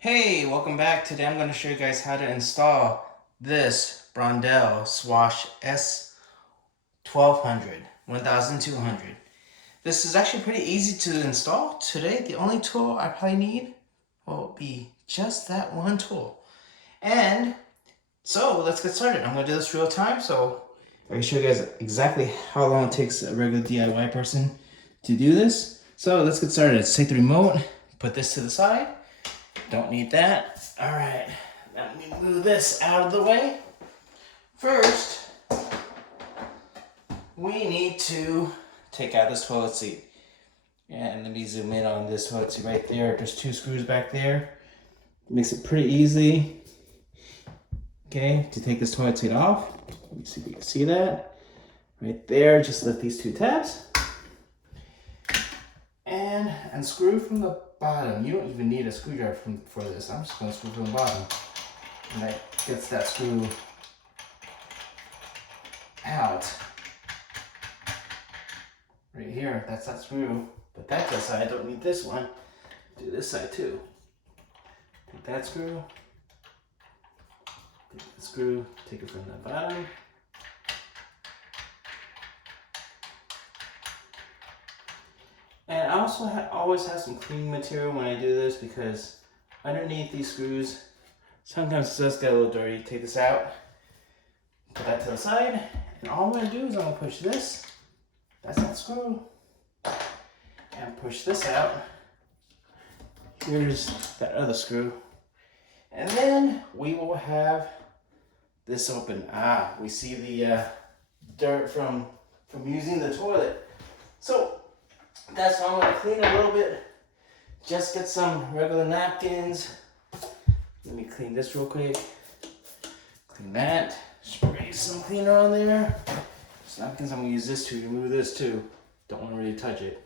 Hey, welcome back. Today I'm going to show you guys how to install this Brondell Swash S1200, 1200. This is actually pretty easy to install. Today, the only tool I probably need will be just that one tool. And so let's get started. I'm going to do this real time, so I can show you guys exactly how long it takes a regular DIY person to do this. So let's get started. Let's take the remote, put this to the side. Don't need that. All right, let me move this out of the way. First, we need to take out this toilet seat. And let me zoom in on this toilet seat right there. There's two screws back there. Makes it pretty easy, okay, to take this toilet seat off. Let me see if you can see that. Right there, just lift these two tabs. And unscrew from the bottom. You don't even need a screwdriver for this. I'm just going to screw from the bottom. And that gets that screw out. Right here, that's that screw. But that's that side, I don't need this one. Do this side too. Take that screw. Take the screw, take it from the bottom. And I also always have some cleaning material when I do this because underneath these screws, sometimes it does get a little dirty. Take this out, put that to the side, and all I'm going to do is I'm going to push this, that's that screw, and push this out. Here's that other screw. And then we will have this open. We see the dirt from using the toilet. So that's why I'm going to clean a little bit. Just get some regular napkins. Let me clean this real quick. Clean that. Spray some cleaner on there. Some napkins, I'm going to use this to remove this too. Don't want to really touch it.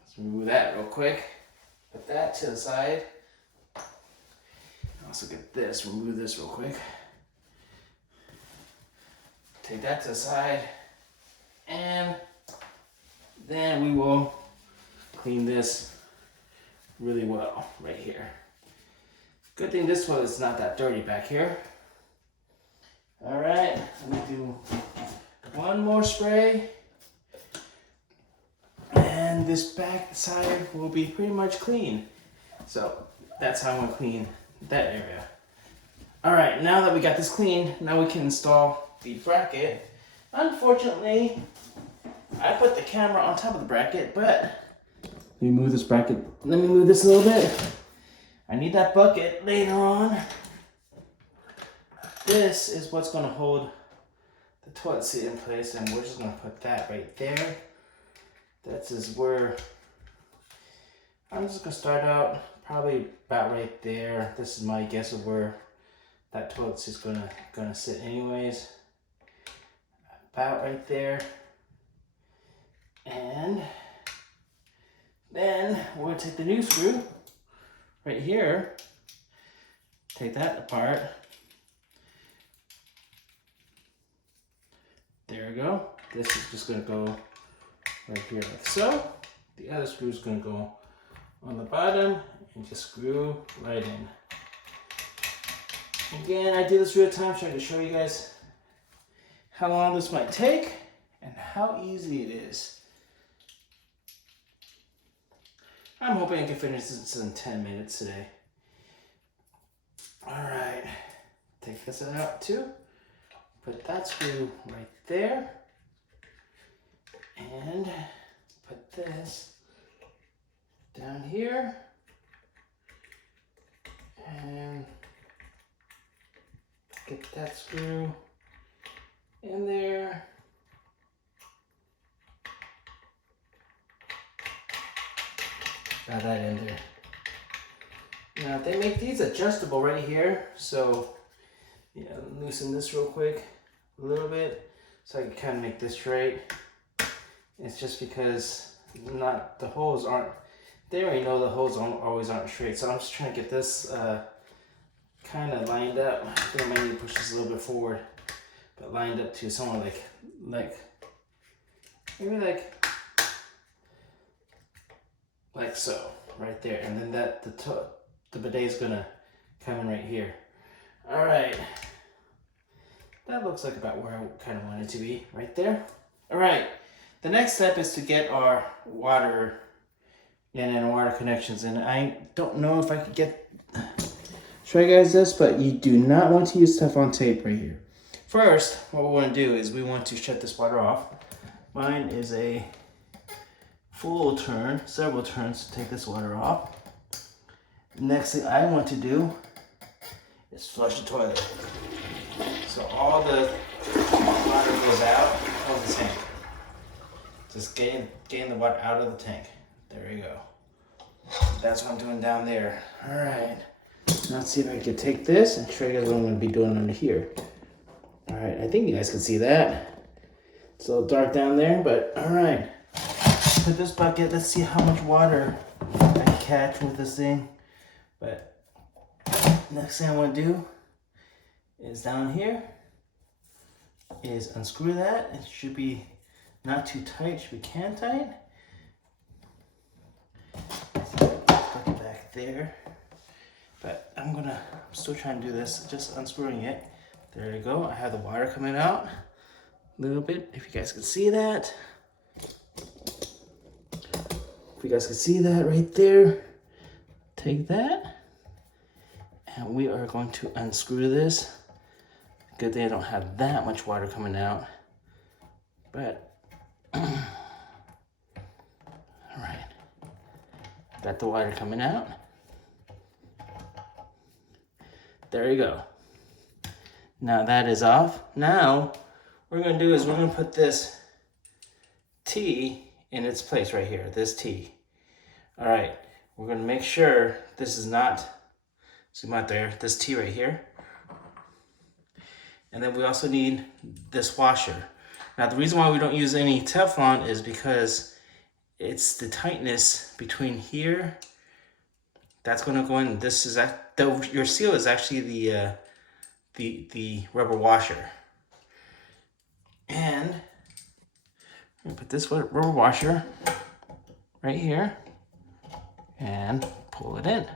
Let's remove that real quick. Put that to the side. Also get this, remove this real quick. Take that to the side. And then we will clean this really well right here. Good thing this toilet is not that dirty back here. All right, let me do one more spray. And this back side will be pretty much clean. So that's how I'm gonna clean that area. All right, now that we got this clean, now we can install the bracket. Unfortunately, I put the camera on top of the bracket, but let me move this bracket. Let me move this a little bit. I need that bucket later on. This is what's going to hold the toilet seat in place, and we're just going to put that right there. That's is where I'm just going to start out probably about right there. This is my guess of where that toilet seat's gonna sit anyways. About right there. And then we're going to take the new screw right here, take that apart. There we go. This is just going to go right here like so. The other screw is going to go on the bottom and just screw right in. Again, I did this real time trying to show you guys how long this might take and how easy it is. I'm hoping I can finish this in 10 minutes today. All right, take this out too. Put that screw right there. And put this down here. And get that screw in there. Got that in there. Now they make these adjustable right here, so loosen this real quick a little bit so I can kind of make this straight. It's just because the holes aren't, they already know the holes always aren't straight, so I'm just trying to get this kind of lined up. I think I might need to push this a little bit forward, but lined up to somewhere like maybe like so, right there. And then the bidet is gonna come in right here. All right. That looks like about where I kind of want it to be, right there. All right. The next step is to get our water in and water connections. And I don't know if I could show you guys this, but you do not want to use Teflon tape right here. First, what we want to do is we want to shut this water off. Mine is a full turn, several turns to take this water off. Next thing I want to do is flush the toilet. So all the water goes out of the tank. Just getting the water out of the tank. There you go. That's what I'm doing down there. All right. Now let's see if I can take this and show you guys what I'm going to be doing under here. All right. I think you guys can see that. It's a little dark down there, but all right. Put this bucket. Let's see how much water I can catch with this thing. But next thing I want to do is down here is unscrew that. It should be not too tight, should be can tight. Put it back there. But I'm still trying to do this, just unscrewing it. There you go. I have the water coming out a little bit, if you guys can see that. If you guys can see that right there, take that. And we are going to unscrew this. Good thing I don't have that much water coming out. But, all right. Got the water coming out. There you go. Now that is off. Now, what we're gonna do is we're gonna put this T in its place right here, this T. All right, we're gonna make sure this is not, zoom out there, this T right here. And then we also need this washer. Now the reason why we don't use any Teflon is because it's the tightness between here. That's gonna go in, this is, your seal is actually the rubber washer. And I'm gonna put this rubber washer right here and pull it in.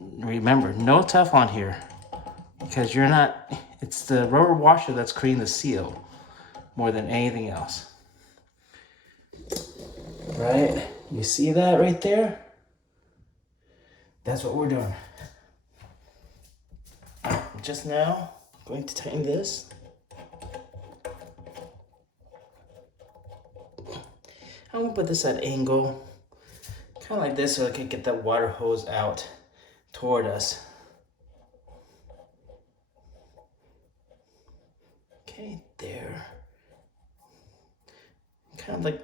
Remember, no Teflon here, because it's the rubber washer that's creating the seal more than anything else. Right? You see that right there? That's what we're doing. Just now, I'm going to tighten this. I'm gonna put this at angle, kind of like this, so I can get that water hose out toward us. Okay, there.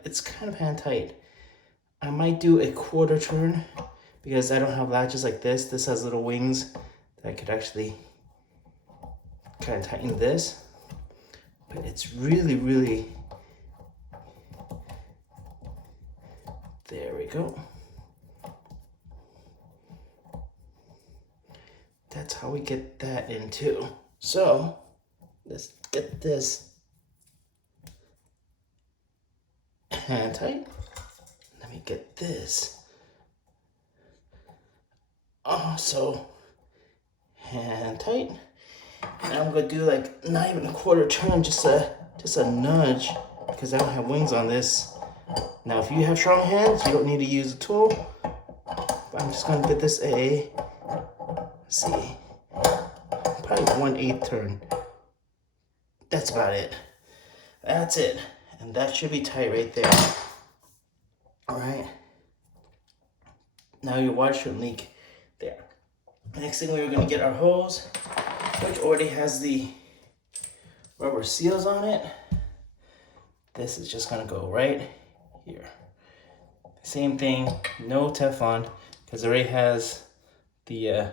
It's kind of hand tight. I might do a quarter turn because I don't have latches like this. This has little wings that I could actually kind of tighten this. But it's really, really, there we go. That's how we get that in too. So let's get this hand tight. Let me get this also hand tight. And I'm gonna do like not even a quarter turn, just a nudge, because I don't have wings on this. Now, if you have strong hands, you don't need to use a tool. But I'm just gonna get this let's see, probably 1/8 turn. That's about it. That's it. And that should be tight right there. All right. Now your water shouldn't leak there. Next thing, we're gonna get our hose, which already has the rubber seals on it. This is just gonna go right here. Same thing, no Teflon, because it already has the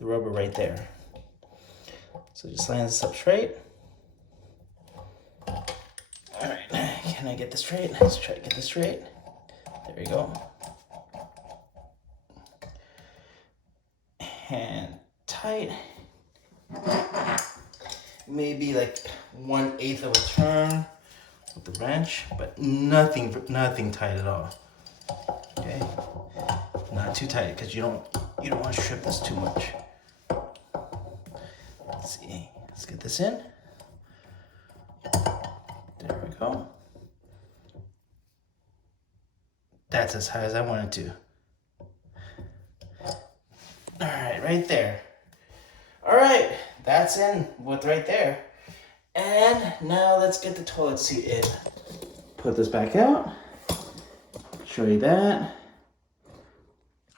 rubber right there. So just line this up straight. All right, can I get this straight? Let's try to get this straight. There you go. And tight. Maybe like 1/8 of a turn with the wrench, but nothing tight at all. Okay. not too tight because you don't want to strip this too much. Let's see. Let's get this in. There we go. That's as high as I want it to. All right, right there. All right, that's in with right there. And now let's get the toilet seat in. Put this back out. Show you that.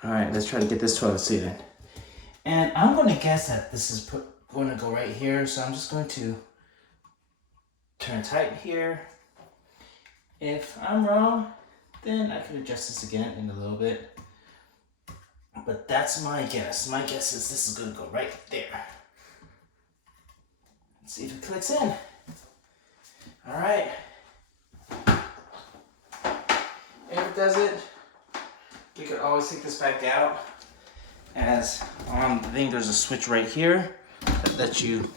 All right, let's try to get this toilet seat in. And I'm going to guess that this is going to go right here. So I'm just going to turn tight here. If I'm wrong, then I could adjust this again in a little bit. But that's my guess. My guess is this is going to go right there. Let's see if it clicks in. All right. If it doesn't, you could always take this back out. As on the thing, there's a switch right here that lets you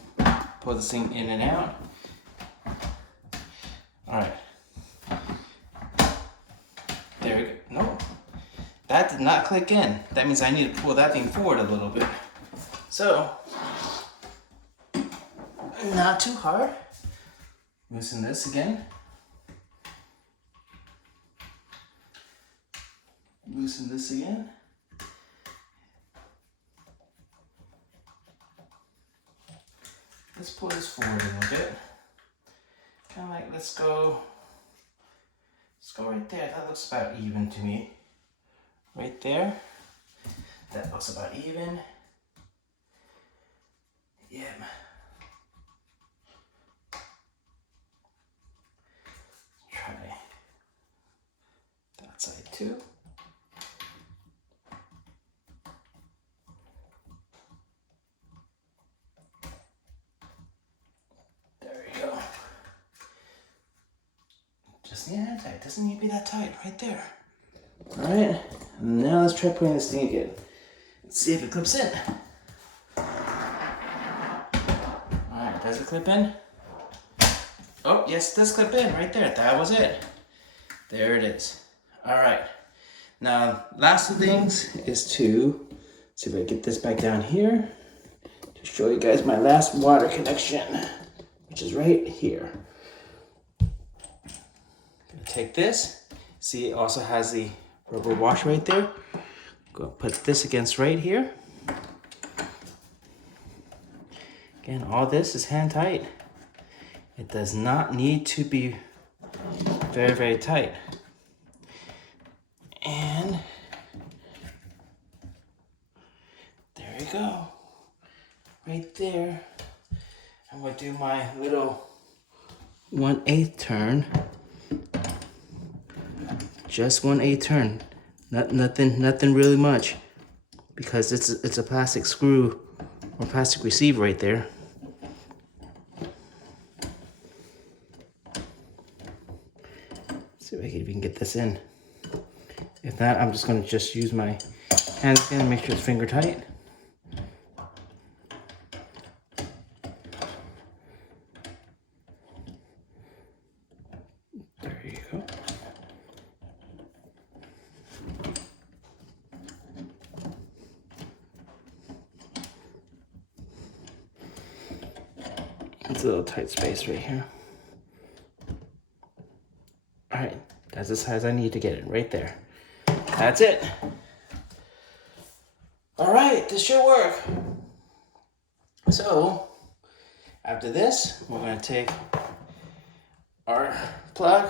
pull this thing in and out. All right. There we go. No, that did not click in. That means I need to pull that thing forward a little bit. So, not too hard. Loosen this again. Loosen this again. Let's pull this forward a little bit. Kind of like, let's go right there. That looks about even to me. Right there. That looks about even. Yeah. Try that side too. Just need it tight. Doesn't need to be that tight. Right there. All right. Now let's try putting this thing again. Let's see if it clips in. All right. Does it clip in? Oh, yes, it does clip in. Right there. That was it. There it is. All right. Now, last of things is to see if I can get this back down here to show you guys my last water connection, which is right here. Take this, see it also has the rubber wash right there. Go put this against right here. Again, all this is hand tight. It does not need to be very, very tight. And there you go, right there. I'm gonna do my little 1/8 turn. Just 1/8 turn, nothing really much, because it's a plastic screw or plastic receiver right there. See if I can even get this in. If not, I'm just gonna use my hand again and make sure it's finger tight. There you go. It's a little tight space right here. All right, that's the size I need to get it right there. That's it. All right, this should work. So, after this, we're gonna take our plug.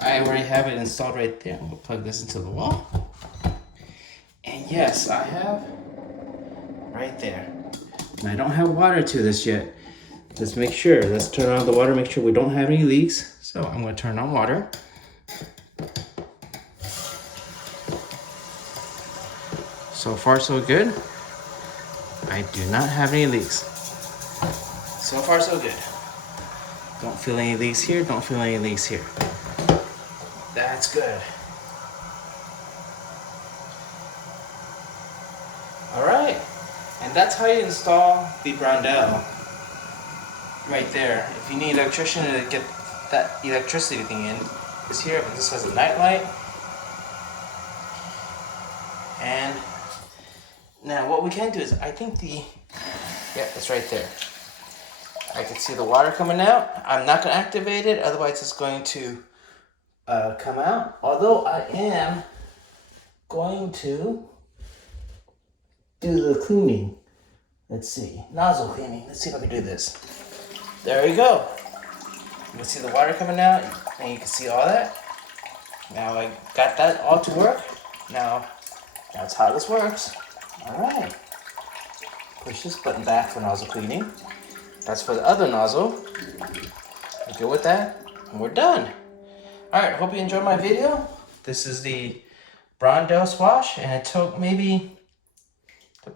I already have it installed right there. We'll plug this into the wall. And yes, I have right there. And I don't have water to this yet. Let's make sure, let's turn on the water, make sure we don't have any leaks. So I'm gonna turn on water. So far so good. I do not have any leaks. So far so good. Don't feel any leaks here, don't feel any leaks here. That's good. All right, and that's how you install the Brondell. Right there. If you need an electrician to get that electricity thing in, it's here, but this has a night light. And now what we can do is, I think yeah, it's right there. I can see the water coming out. I'm not gonna activate it, otherwise it's going to come out. Although I am going to do the cleaning. Let's see, nozzle cleaning. Let's see if I can do this. There we go. You can see the water coming out, and you can see all that. Now I got that all to work. Now, that's how this works. All right. Push this button back for nozzle cleaning. That's for the other nozzle. We're good with that, and we're done. All right, hope you enjoyed my video. This is the Brondell Swash, and it took maybe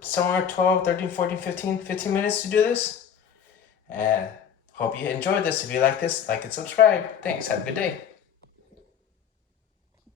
somewhere 12, 13, 14, 15 minutes to do this. And hope you enjoyed this. If you like this, like and subscribe. Thanks, have a good day.